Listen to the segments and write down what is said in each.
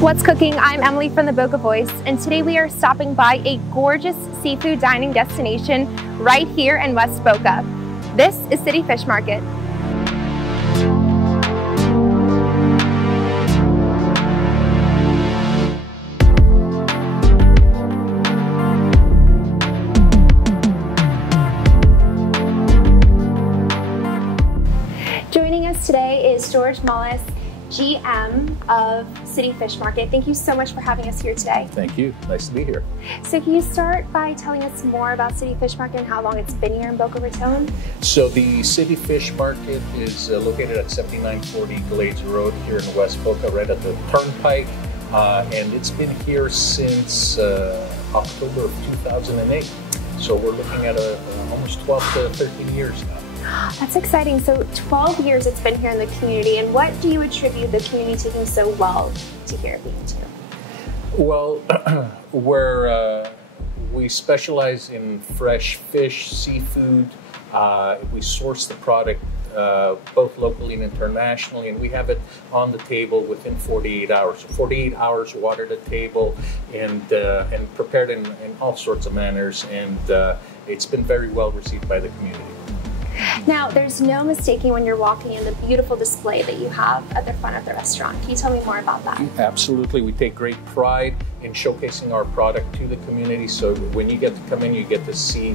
What's cooking? I'm Emily from the Boca Voice, and today we are stopping by a gorgeous seafood dining destination right here in West Boca. This is City Fish Market. Joining us today is George Mullis, GM of City Fish Market. Thank you so much for having us here today. Thank you. Nice to be here. So can you start by telling us more about City Fish Market and how long it's been here in Boca Raton? So the City Fish Market is located at 7940 Glades Road here in West Boca, right at the Turnpike. And it's been here since October of 2008. So we're looking at almost 12 to 13 years now. That's exciting. So 12 years it's been here in the community, and what do you attribute the community taking so well to here being to? Well, we specialize in fresh fish, seafood. We source the product both locally and internationally, and we have it on the table within 48 hours. So 48 hours water the table and prepared in all sorts of manners, and it's been very well received by the community. Now, there's no mistaking when you're walking in the beautiful display that you have at the front of the restaurant. Can you tell me more about that? Absolutely. We take great pride in showcasing our product to the community. So when you get to come in, you get to see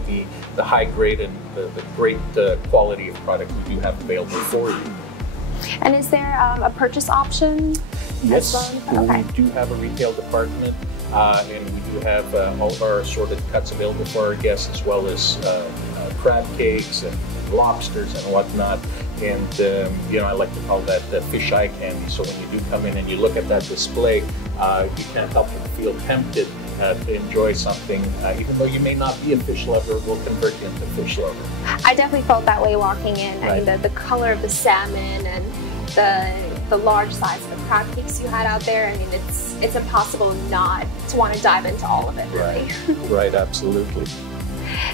the high grade and the great quality of product we do have available for you. And is there a purchase option? Yes, okay. We do have a retail department, and we do have all of our assorted cuts available for our guests, as well as crab cakes and lobsters and whatnot. And I like to call that fish eye candy. So when you do come in and you look at that display, you can't help but feel tempted to enjoy something. Even though you may not be a fish lover, we'll convert you into a fish lover. I definitely felt that way walking in. Right. I mean, the color of the salmon and the large size of the crab cakes you had out there. I mean, it's impossible not to want to dive into all of it, really. Right, absolutely.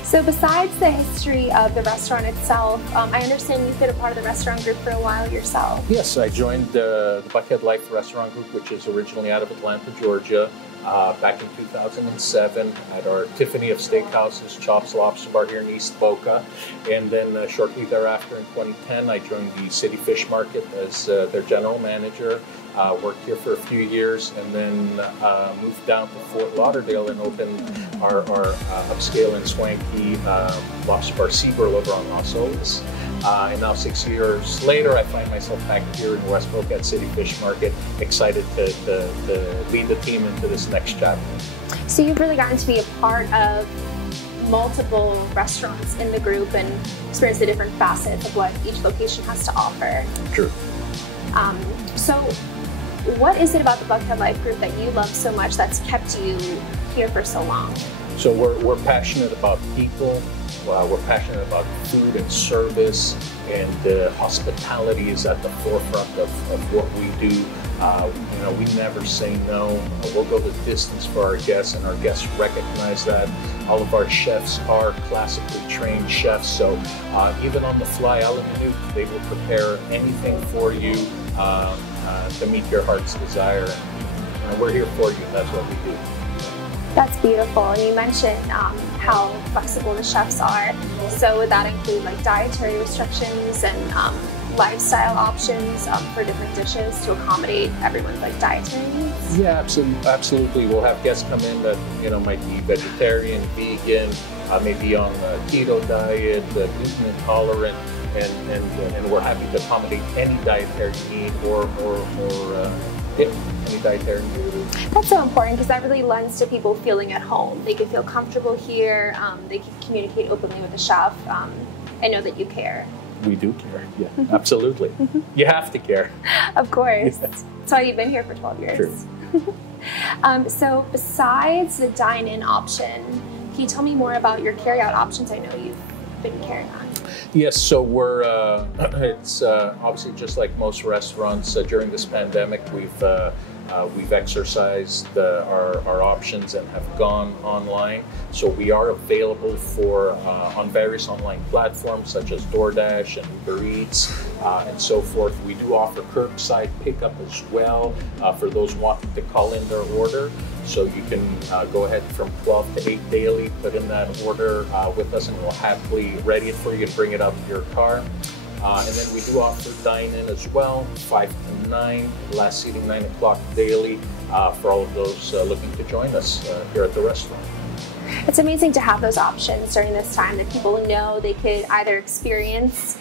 So besides the history of the restaurant itself, I understand you've been a part of the restaurant group for a while yourself. Yes, I joined the Buckhead Life Restaurant Group, which is originally out of Atlanta, Georgia, back in 2007 at our Tiffany of Steakhouses, Chops Lobster Bar here in East Boca. And then shortly thereafter in 2010, I joined the City Fish Market as their general manager. Worked here for a few years, and then moved down to Fort Lauderdale and opened our upscale and swanky lobster bar Grille over on Las Olas. And now 6 years later, I find myself back here in West Boca at City Fish Market, excited to lead the team into this next chapter. So you've really gotten to be a part of multiple restaurants in the group and experience the different facets of what each location has to offer. True. So what is it about the Buckhead Life Group that you love so much that's kept you here for so long? So we're passionate about people. We're passionate about food and service, and hospitality is at the forefront of what we do. We never say no. We'll go the distance for our guests, and our guests recognize that. All of our chefs are classically trained chefs, so even on the fly, a la minute, they will prepare anything for you to meet your heart's desire. And we're here for you. That's what we do. That's beautiful. And you mentioned how flexible the chefs are. So would that include like dietary restrictions and lifestyle options for different dishes to accommodate everyone's like dietary needs? Yeah, absolutely. We'll have guests come in that might be vegetarian, vegan, maybe on a keto diet, gluten intolerant, and we're happy to accommodate any dietary need or any dietary need. That's so important because that really lends to people feeling at home. They can feel comfortable here. They can communicate openly with the chef and know that you care. We do care, yeah, absolutely. You have to care. Of course. That's why you've been here for 12 years. True. So besides the dine-in option, can you tell me more about your carry-out options? I know you've been carrying on. Yes, so it's obviously just like most restaurants during this pandemic, we've We've exercised our options and have gone online. So we are available on various online platforms such as DoorDash and Uber Eats and so forth. We do offer curbside pickup as well for those wanting to call in their order. So you can go ahead from 12 to 8 daily, put in that order with us, and we'll happily ready it for you and bring it out to your car. And then we do offer dine-in as well, 5 to 9, last seating 9 o'clock daily for all of those looking to join us here at the restaurant. It's amazing to have those options during this time that people know they could either experience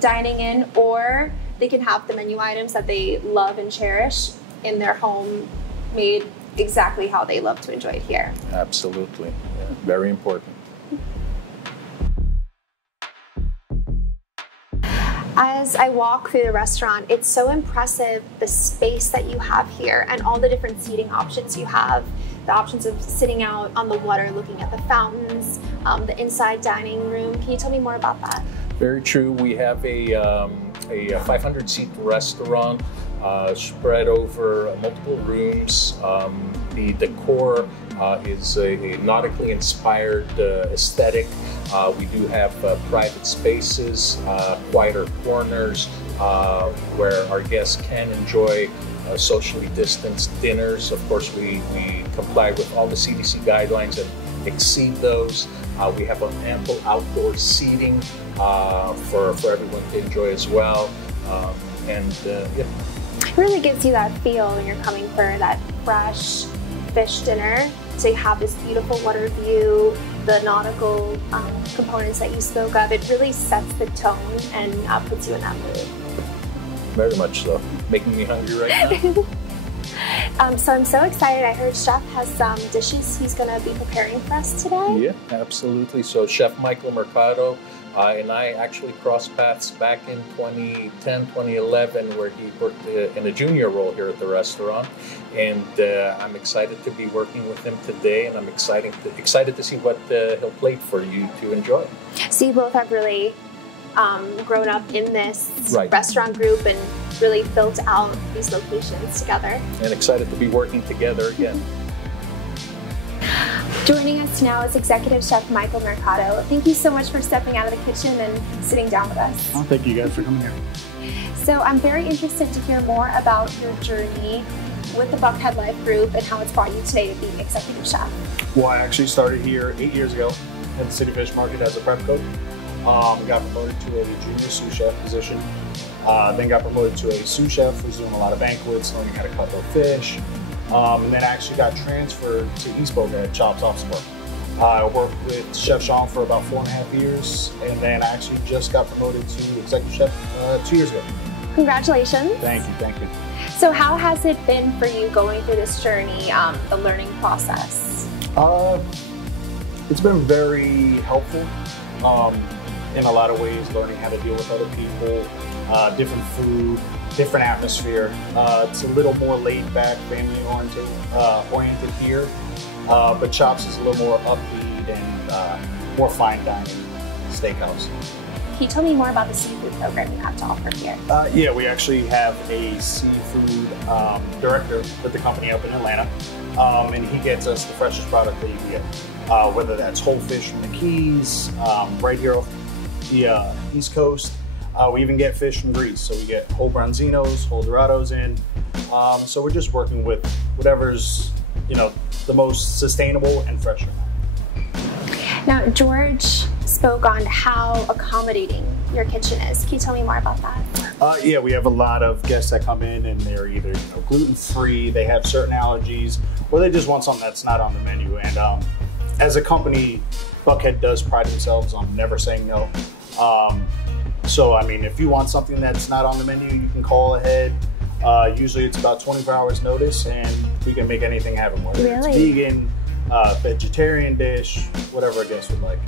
dining in, or they can have the menu items that they love and cherish in their home, made exactly how they love to enjoy it here. Absolutely, yeah, very important. As I walk through the restaurant, it's so impressive the space that you have here and all the different seating options you have. The options of sitting out on the water, looking at the fountains, the inside dining room. Can you tell me more about that? Very true. We have a 500-seat restaurant spread over multiple rooms. The decor is a nautically inspired aesthetic. We do have private spaces, quieter corners where our guests can enjoy socially distanced dinners. Of course, we comply with all the CDC guidelines and exceed those. We have an ample outdoor seating for everyone to enjoy as well. Yeah. It really gives you that feel when you're coming for that fresh fish dinner. So you have this beautiful water view, the nautical components that you spoke of. It really sets the tone and puts you in that mood. Very much so. Making me hungry right now. So I'm so excited. I heard Chef has some dishes he's going to be preparing for us today. Yeah, absolutely. So Chef Michael Mercado and I actually crossed paths back in 2010, 2011, where he worked in a junior role here at the restaurant. And I'm excited to be working with him today, and I'm excited to see what he'll plate for you to enjoy. So you both have really grown up in this restaurant group and really built out these locations together. And excited to be working together again. Joining us now is Executive Chef Michael Mercado. Thank you so much for stepping out of the kitchen and sitting down with us. Oh, thank you guys for coming here. So I'm very interested to hear more about your journey with the Buckhead Life Group and how it's brought you today to be Executive Chef. Well, I actually started here 8 years ago at the City Fish Market as a prep cook. Got promoted to a junior sous chef position. Then got promoted to a sous chef who's doing a lot of banquets, learning how to cut their fish. And then I actually got transferred to East Boca at Chops Lobster Bar. I worked with Chef Sean for about 4.5 years, and then I actually just got promoted to executive chef 2 years ago. Congratulations. Thank you, thank you. So how has it been for you going through this journey, the learning process? It's been very helpful in a lot of ways, learning how to deal with other people, different food, different atmosphere. It's a little more laid back, family oriented here, but Chops is a little more upbeat and more fine dining steakhouse. Can you tell me more about the seafood program you have to offer here? Yeah, we actually have a seafood director with the company up in Atlanta, and he gets us the freshest product that you can get, whether that's whole fish from the Keys, right here off the East Coast. We even get fish from Grille, so we get whole bronzinos, whole dorados in. So we're just working with whatever's, the most sustainable and fresher. Now, George spoke on how accommodating your kitchen is. Can you tell me more about that? Yeah, we have a lot of guests that come in and they're either gluten-free, they have certain allergies, or they just want something that's not on the menu. And as a company, Buckhead does pride themselves on never saying no. So, I mean, if you want something that's not on the menu, you can call ahead. Usually it's about 24 hours notice, and we can make anything happen, whether it's vegan, vegetarian dish, whatever a guest would like.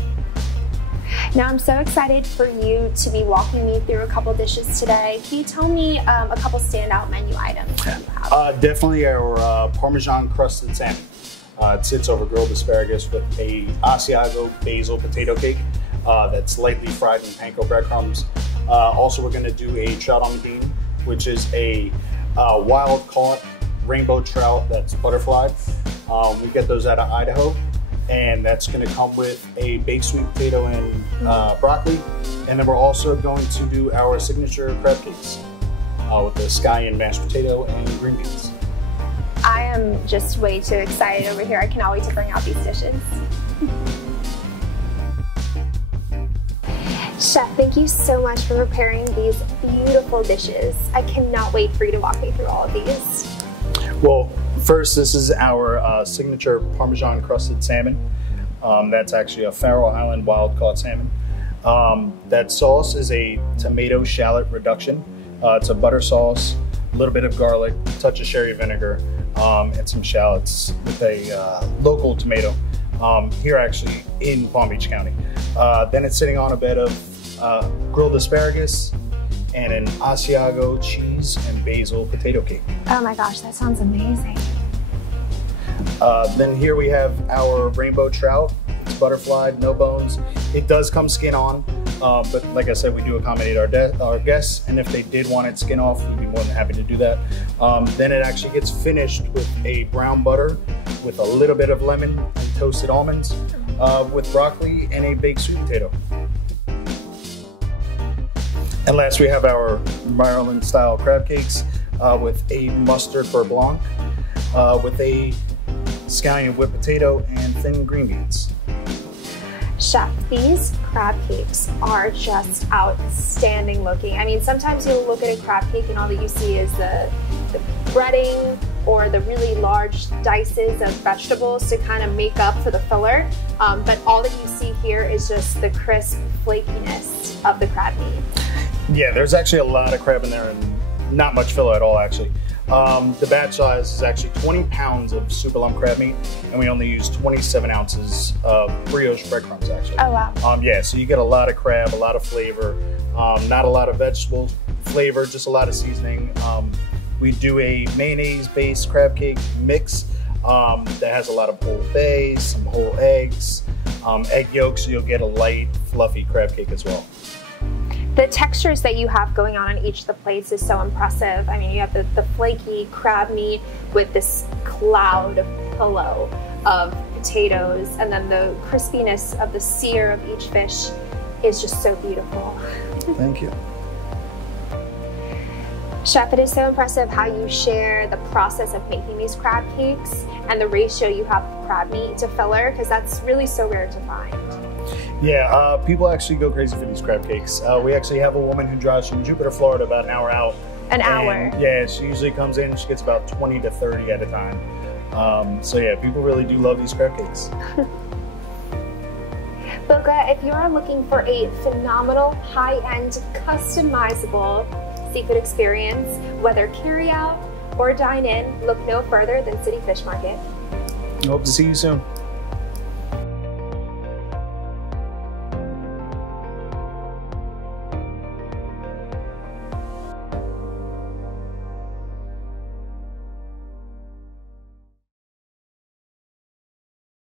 Now, I'm so excited for you to be walking me through a couple dishes today. Can you tell me a couple standout menu items that you have? Definitely our Parmesan crusted salmon. It sits over grilled asparagus with a Asiago basil potato cake that's lightly fried in panko breadcrumbs. Also, we're going to do a trout on the bean, which is a wild caught rainbow trout that's butterflied. We get those out of Idaho, and that's going to come with a baked sweet potato and broccoli. And then we're also going to do our signature crab cakes with the scallion mashed potato and green beans. I am just way too excited over here. I cannot wait to bring out these dishes. Chef, thank you so much for preparing these beautiful dishes. I cannot wait for you to walk me through all of these. Well, first, this is our signature Parmesan crusted salmon. That's actually a Faroe Island wild caught salmon. That sauce is a tomato shallot reduction. It's a butter sauce, a little bit of garlic, a touch of sherry vinegar, and some shallots with a local tomato here actually in Palm Beach County. Then it's sitting on a bed of grilled asparagus and an Asiago cheese and basil potato cake. Oh my gosh, that sounds amazing. Then here we have our rainbow trout. It's butterflied, no bones. It does come skin on, but like I said, we do accommodate our guests, and if they did want it skin off, we'd be more than happy to do that. Then it actually gets finished with a brown butter with a little bit of lemon and toasted almonds with broccoli and a baked sweet potato. And last we have our Maryland style crab cakes with a mustard beurre blanc with a scallion whipped potato and thin green beans. Chef, these crab cakes are just outstanding looking. I mean, sometimes you'll look at a crab cake and all that you see is the breading or the really large dices of vegetables to kind of make up for the filler. But all that you see here is just the crisp flakiness of the crab meat. Yeah, there's actually a lot of crab in there and not much filler at all, actually. The batch size is actually 20 pounds of super lump crab meat, and we only use 27 ounces of brioche breadcrumbs, actually. Oh, wow. Yeah, so you get a lot of crab, a lot of flavor, not a lot of vegetable flavor, just a lot of seasoning. We do a mayonnaise-based crab cake mix that has a lot of Old Bay, some whole eggs, egg yolks, so you'll get a light, fluffy crab cake as well. The textures that you have going on each of the plates is so impressive. I mean, you have the flaky crab meat with this cloud of pillow of potatoes, and then the crispiness of the sear of each fish is just so beautiful. Thank you. Chef, it is so impressive how you share the process of making these crab cakes and the ratio you have of crab meat to filler, because that's really so rare to find. Yeah, people actually go crazy for these crab cakes. We actually have a woman who drives from Jupiter, Florida, about an hour out. An hour? Yeah, she usually comes in, she gets about 20 to 30 at a time. So yeah, people really do love these crab cakes. Boca, if you are looking for a phenomenal, high-end, customizable seafood experience, whether carry-out or dine-in, look no further than City Fish Market. Hope to see you soon.